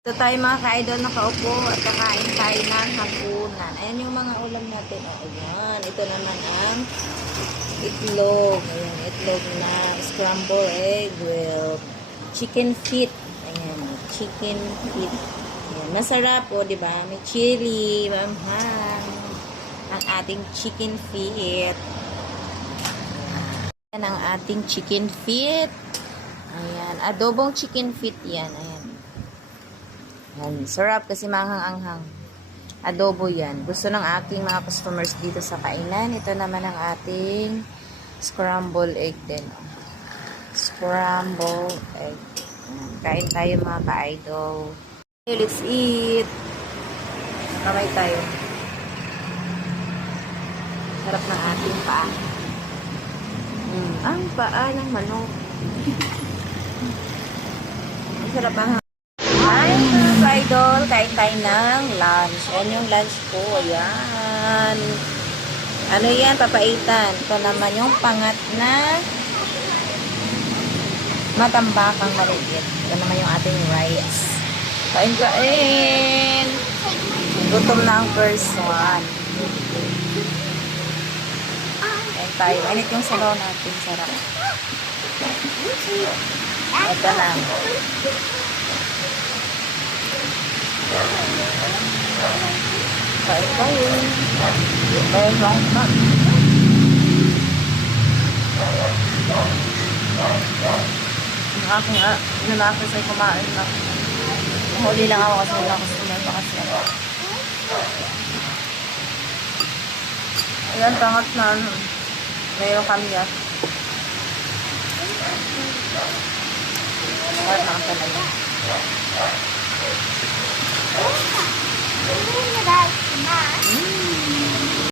Ito tayo mga ka-idol, nakaupo at kakain tayo ng hapunan. Ayan yung mga ulam natin. O, ayan. Ito naman ang itlog. Ayan, itlog na scrambled egg with chicken feet. Ayan, chicken feet. Ayan, masarap o, di ba? May chili, manghang. Ang ating chicken feet. Ayan ang ating chicken feet. Ayan, adobong chicken feet yan. Ayan. Yan. Sarap kasi manghang-anghang. Adobo yan. Gusto ng aking mga customers dito sa kainan. Ito naman ang ating scrambled egg din. Scrambled egg. Yan. Kain tayo mga ka-idol. Okay, let's eat. Kamay tayo. Sarap ng ating paa. Ang paa ng manok. Ang sarap ang hi mga idol, kain tayo ng lunch. Ayan yung lunch ko. Ayan. Ano yan? Papaitan. Ito naman yung pangat na matambakang maliit. Ito naman yung ating rice. Kain. Gutom na ang first one. Kain tayo. Mainit yung sabaw natin. Sarap. Ito na. Kain tayo. Kain lang na. Nanakit sa'yo kumain na. Huli lang ako kasi wala customer pa kasi ako. Ayan, pangat na. Ngayon kami yan. Pangat na kasi na yan.